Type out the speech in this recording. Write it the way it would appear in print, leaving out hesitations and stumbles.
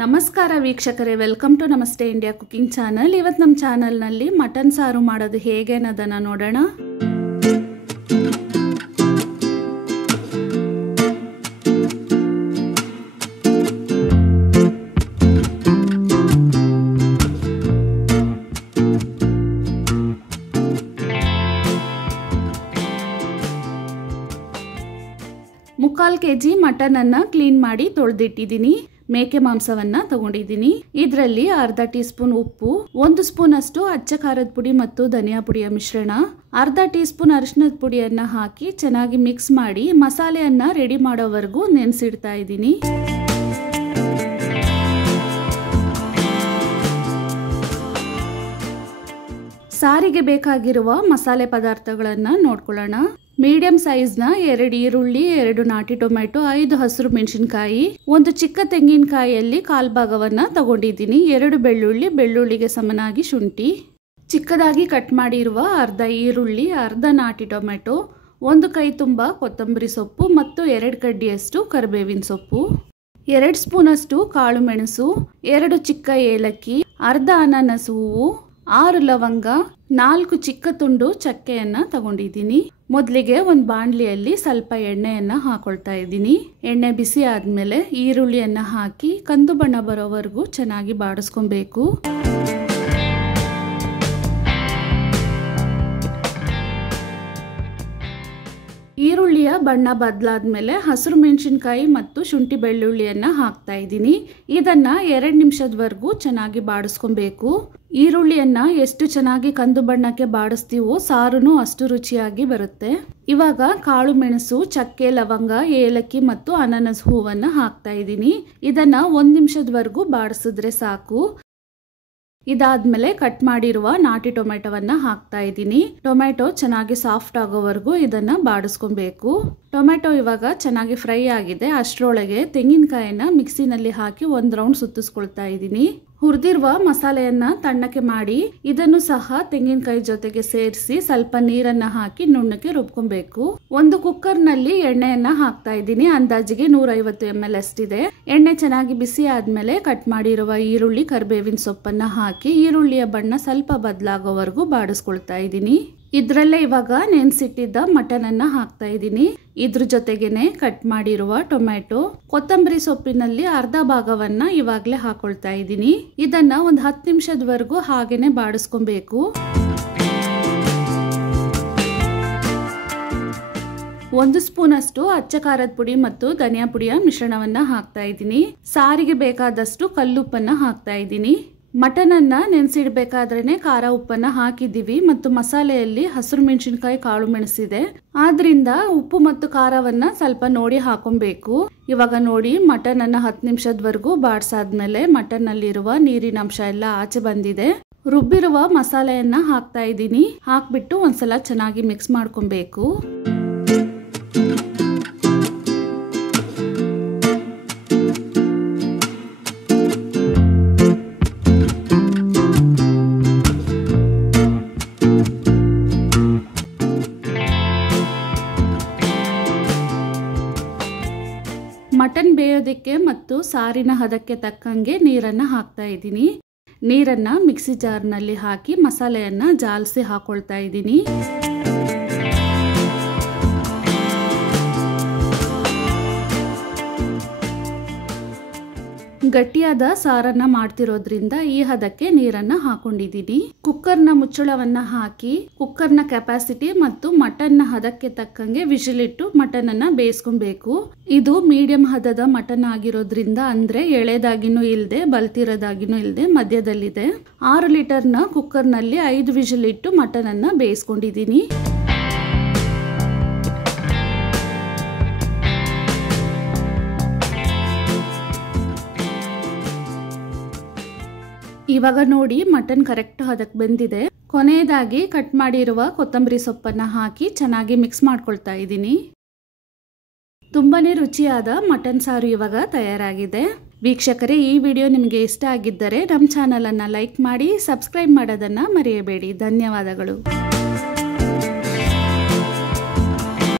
ನಮಸ್ಕಾರ ವೀಕ್ಷಕರೇ, welcome to ನಮಸ್ತೆ ಇಂಡಿಯಾ ಕುಕಿಂಗ್ ಚಾನಲ್. ಇವತ್ತು ನಮ್ಮ ಚಾನಲ್ನಲ್ಲಿ ಮಟನ್ ಸಾರು ಮಾಡೋದು ಹೇಗೆ ಅನ್ನೋದನ್ನು ನೋಡೋಣ. ಮುಕ್ಕಾಲು ಕೆಜಿ ಮಟನ್ ಅನ್ನ ಕ್ಲೀನ್ ಮಾಡಿ ತೊಳೆದಿಟ್ಟಿದ್ದೀನಿ. ಮೇಕೆ ಮಾಂಸವನ್ನ ತಗೊಂಡಿದ್ದೀನಿ. ಇದರಲ್ಲಿ ಅರ್ಧ ಟೀ ಸ್ಪೂನ್ ಉಪ್ಪು, 1 ಸ್ಪೂನ್ ಅಷ್ಟು ಅಚ್ಚ ಖಾರದ ಪುಡಿ ಮತ್ತು ಧನಿಯಾ ಪುಡಿಯ ಮಿಶ್ರಣ, ಅರ್ಧ ಟೀ ಸ್ಪೂನ್ ಅರಿಶಿಣದ ಪುಡಿಯನ್ನ ಹಾಕಿ ಚೆನ್ನಾಗಿ ಮಿಕ್ಸ್ ಮಾಡಿ ಮಸಾಲೆಯನ್ನ ರೆಡಿ ಮಾಡೋವರೆಗೂ ನೆನೆಸಿಡ್ತಾ ಇದ್ದೀನಿ. ಸಾರಿಗೆ ಬೇಕಾಗಿರುವ ಮಸಾಲೆ ಪದಾರ್ಥಗಳನ್ನ ನೋಡ್ಕೊಳ್ಳೋಣ. ಮೀಡಿಯಂ ಸೈಜ್ನ 2 ಈರುಳ್ಳಿ, 2 ನಾಟಿ ಟೊಮೆಟೊ, 5 ಹಸಿರು ಮೆಣಸಿನಕಾಯಿ, 1 ಚಿಕ್ಕ ತೆಂಗಿನಕಾಯಿಯಲ್ಲಿ 1/4 ಭಾಗವನ್ನ ತಗೊಂಡಿದ್ದೀನಿ, 2 ಬೆಳ್ಳುಳ್ಳಿ, ಬೆಳ್ಳುಳ್ಳಿಗೆ ಸಮನಾಗಿ ಶುಂಠಿ, ಚಿಕ್ಕದಾಗಿ ಕಟ್ ಮಾಡಿರುವ ಅರ್ಧ ಈರುಳ್ಳಿ, ಅರ್ಧ ನಾಟಿ ಟೊಮೆಟೊ, 1 ಕೈ ತುಂಬ ಕೊತ್ತಂಬರಿ ಸೊಪ್ಪು ಮತ್ತು 2 ಕಡ್ಡಿಯಷ್ಟು ಕರಿಬೇವಿನ ಸೊಪ್ಪು, 2 ಸ್ಪೂನ್ ಅಷ್ಟು ಕಾಳು ಮೆಣಸು, 2 ಚಿಕ್ಕ ಏಲಕ್ಕಿ, ಅರ್ಧ ಅನಾನಸ್ ಹೂವು, 6 ಲವಂಗ, 4 ಚಿಕ್ಕ ತುಂಡು ಚಕ್ಕೆಯನ್ನ ತಗೊಂಡಿದ್ದೀನಿ. ಮೊದಲಿಗೆ ಒಂದು ಬಾಣಲಿಯಲ್ಲಿ ಸ್ವಲ್ಪ ಎಣ್ಣೆಯನ್ನ ಹಾಕೊಳ್ತಾ ಇದ್ದೀನಿ. ಎಣ್ಣೆ ಬಿಸಿ ಆದ್ಮೇಲೆ ಈರುಳ್ಳಿಯನ್ನ ಹಾಕಿ ಕಂದು ಬಣ್ಣ ಬರೋವರೆಗೂ ಚೆನ್ನಾಗಿ ಬಾಡಿಸ್ಕೊಬೇಕು. ಈರುಳ್ಳಿಯ ಬಣ್ಣ ಬದಲಾದ್ಮೇಲೆ ಹಸಿರು ಮೆಣಸಿನಕಾಯಿ ಮತ್ತು ಶುಂಠಿ ಬೆಳ್ಳುಳ್ಳಿಯನ್ನ ಹಾಕ್ತಾ ಇದ್ದೀನಿ. ಇದನ್ನ 2 ನಿಮಿಷದವರೆಗೂ ಚೆನ್ನಾಗಿ ಬಾಡಿಸ್ಕೊಬೇಕು. ಈರುಳ್ಳಿಯನ್ನ ಎಷ್ಟು ಚೆನ್ನಾಗಿ ಕಂದು ಬಣ್ಣಕ್ಕೆ ಬಾಡಿಸ್ತೀವೋ ಸಾರುನು ಅಷ್ಟು ರುಚಿಯಾಗಿ ಬರುತ್ತೆ. ಇವಾಗ ಕಾಳು ಮೆಣಸು, ಚಕ್ಕೆ, ಲವಂಗ, ಏಲಕ್ಕಿ ಮತ್ತು ಅನಾನಸ್ ಹೂವನ್ನ ಹಾಕ್ತಾ ಇದ್ದೀನಿ. ಇದನ್ನ 1 ನಿಮಿಷದವರೆಗೂ ಬಾಡಿಸಿದ್ರೆ ಸಾಕು. ಇದಾದ್ಮೇಲೆ ಕಟ್ ಮಾಡಿರುವ ನಾಟಿ ಟೊಮೆಟೊವನ್ನ ಹಾಕ್ತಾ ಇದ್ದೀನಿ. ಟೊಮೆಟೊ ಚೆನ್ನಾಗಿ ಸಾಫ್ಟ್ ಆಗೋವರೆಗೂ ಇದನ್ನ ಬಾಡಿಸ್ಕೊಬೇಕು. ಟೊಮೆಟೊ ಇವಾಗ ಚೆನ್ನಾಗಿ ಫ್ರೈ ಆಗಿದೆ. ಅಷ್ಟರೊಳಗೆ ತೆಂಗಿನಕಾಯಿನ ಮಿಕ್ಸಿನಲ್ಲಿ ಹಾಕಿ 1 ರೌಂಡ್ ಸುತ್ತಿಸ್ಕೊಳ್ತಾ ಇದ್ದೀನಿ. ಹುರಿದಿರುವ ಮಸಾಲೆಯನ್ನ ತಣ್ಣಕ್ಕೆ ಮಾಡಿ ಇದನ್ನು ಸಹ ತೆಂಗಿನಕಾಯಿ ಜೊತೆಗೆ ಸೇರಿಸಿ ಸ್ವಲ್ಪ ನೀರನ್ನ ಹಾಕಿ ನುಣ್ಣಕ್ಕೆ ರುಬ್ಕೊಬೇಕು. ಒಂದು ಕುಕ್ಕರ್ ನಲ್ಲಿ ಎಣ್ಣೆಯನ್ನ ಹಾಕ್ತಾ ಇದ್ದೀನಿ. ಅಂದಾಜಿಗೆ 150 ml ಅಷ್ಟಿದೆ. ಎಣ್ಣೆ ಚೆನ್ನಾಗಿ ಬಿಸಿ ಆದ್ಮೇಲೆ ಕಟ್ ಮಾಡಿರುವ ಈರುಳ್ಳಿ, ಕರಿಬೇವಿನ ಸೊಪ್ಪನ್ನ ಹಾಕಿ ಈರುಳ್ಳಿಯ ಬಣ್ಣ ಸ್ವಲ್ಪ ಬದಲಾಗೋವರೆಗೂ ಬಾಡಿಸ್ಕೊಳ್ತಾ ಇದ್ದೀನಿ. ಇದ್ರಲ್ಲೇ ಇವಾಗ ನೆನ್ಸಿಟ್ಟಿದ್ದ ಮಟನ್ ಅನ್ನ ಹಾಕ್ತಾ ಇದ್ದೀನಿ. ಇದ್ರ ಜೊತೆಗೇನೆ ಕಟ್ ಮಾಡಿರುವ ಟೊಮೆಟೊ, ಕೊತ್ತಂಬರಿ ಸೊಪ್ಪಿನಲ್ಲಿ ಅರ್ಧ ಭಾಗವನ್ನ ಇವಾಗ್ಲೇ ಹಾಕೊಳ್ತಾ ಇದ್ದೀನಿ. ಇದನ್ನ ಒಂದು 10 ನಿಮಿಷದವರೆಗೂ ಹಾಗೇನೆ ಬಾಡಿಸ್ಕೊಬೇಕು. 1 ಸ್ಪೂನ್ ಅಷ್ಟು ಅಚ್ಚ ಖಾರದ ಪುಡಿ ಮತ್ತು ಧನಿಯಾ ಪುಡಿಯ ಮಿಶ್ರಣವನ್ನ ಹಾಕ್ತಾ ಇದ್ದೀನಿ. ಸಾರಿಗೆ ಬೇಕಾದಷ್ಟು ಕಲ್ಲುಪ್ಪನ್ನ ಹಾಕ್ತಾ ಇದ್ದೀನಿ. ಮಟನ್ ಅನ್ನ ನೆನೆಸಿಡ್ಬೇಕಾದ್ರೇನೆ ಖಾರ ಉಪ್ಪನ್ನ ಹಾಕಿದ್ದೀವಿ ಮತ್ತು ಮಸಾಲೆಯಲ್ಲಿ ಹಸಿರು ಮೆಣಸಿನಕಾಯಿ, ಕಾಳು ಮೆಣಸಿದೆ. ಆದ್ರಿಂದ ಉಪ್ಪು ಮತ್ತು ಖಾರವನ್ನ ಸ್ವಲ್ಪ ನೋಡಿ ಹಾಕೊಬೇಕು. ಇವಾಗ ನೋಡಿ ಮಟನ್ ಅನ್ನ 10 ನಿಮಿಷದವರೆಗೂ ಬಾಡ್ಸಾದ್ಮೇಲೆ ಮಟನ್ ನಲ್ಲಿರುವ ನೀರಿನ ಅಂಶ ಎಲ್ಲ ಆಚೆ ಬಂದಿದೆ. ರುಬ್ಬಿರುವ ಮಸಾಲೆಯನ್ನ ಹಾಕ್ತಾ ಇದ್ದೀನಿ. ಹಾಕ್ಬಿಟ್ಟು ಒಂದ್ಸಲ ಚೆನ್ನಾಗಿ ಮಿಕ್ಸ್ ಮಾಡ್ಕೊಬೇಕು. ಮಟನ್ ಬೇಯೋದಕ್ಕೆ ಮತ್ತು ಸಾರಿನ ಹದಕ್ಕೆ ತಕ್ಕಂಗೆ ನೀರನ್ನ ಹಾಕ್ತಾ ಇದ್ದೀನಿ. ನೀರನ್ನ ಮಿಕ್ಸಿ ಜಾರ್ನಲ್ಲಿ ಹಾಕಿ ಮಸಾಲೆಯನ್ನ ಜಾಲಿಸಿ ಹಾಕೊಳ್ತಾ ಇದ್ದೀನಿ. ಗಟ್ಟಿಯಾದ ಸಾರನ್ನ ಮಾಡ್ತಿರೋದ್ರಿಂದ ಈ ಹದಕ್ಕೆ ನೀರನ್ನ ಹಾಕೊಂಡಿದ್ದೀನಿ. ಕುಕ್ಕರ್ನ ಮುಚ್ಚಳವನ್ನ ಹಾಕಿ ಕುಕ್ಕರ್ನ ಕೆಪಾಸಿಟಿ ಮತ್ತು ಮಟನ್ನ ಹದಕ್ಕೆ ತಕ್ಕಂಗೆ ವಿಜಿಲಿಟ್ಟು ಮಟನ್ ಅನ್ನ ಬೇಯಿಸ್ಕೊಬೇಕು. ಇದು ಮೀಡಿಯಂ ಹದದ ಮಟನ್ ಆಗಿರೋದ್ರಿಂದ ಅಂದ್ರೆ ಎಳೆದಾಗಿನೂ ಇಲ್ದೆ ಬಲ್ತಿರೋದಾಗಿನೂ ಇಲ್ದೆ ಮಧ್ಯದಲ್ಲಿದೆ. 6 ಲೀಟರ್ನ ಕುಕ್ಕರ್ನಲ್ಲಿ 5 ವಿಜಿಲಿಟ್ಟು ಮಟನ್ ಅನ್ನ ಬೇಯಿಸ್ಕೊಂಡಿದ್ದೀನಿ. ಇವಾಗ ನೋಡಿ ಮಟನ್ ಕರೆಕ್ಟ್ ಹದಕ್ಕೆ ಬಂದಿದೆ. ಕೊನೆಯದಾಗಿ ಕಟ್ ಮಾಡಿರುವ ಕೊತ್ತಂಬರಿ ಸೊಪ್ಪನ್ನ ಹಾಕಿ ಚೆನ್ನಾಗಿ ಮಿಕ್ಸ್ ಮಾಡ್ಕೊಳ್ತಾ ಇದ್ದೀನಿ. ತುಂಬಾನೇ ರುಚಿಯಾದ ಮಟನ್ ಸಾರು ಇವಾಗ ತಯಾರಾಗಿದೆ. ವೀಕ್ಷಕರೇ, ಈ ವಿಡಿಯೋ ನಿಮಗೆ ಇಷ್ಟ ಆಗಿದ್ದರೆ ನಮ್ಮ ಚಾನಲ್ ಅನ್ನ ಲೈಕ್ ಮಾಡಿ, ಸಬ್ಸ್ಕ್ರೈಬ್ ಮಾಡೋದನ್ನ ಮರೆಯಬೇಡಿ. ಧನ್ಯವಾದಗಳು.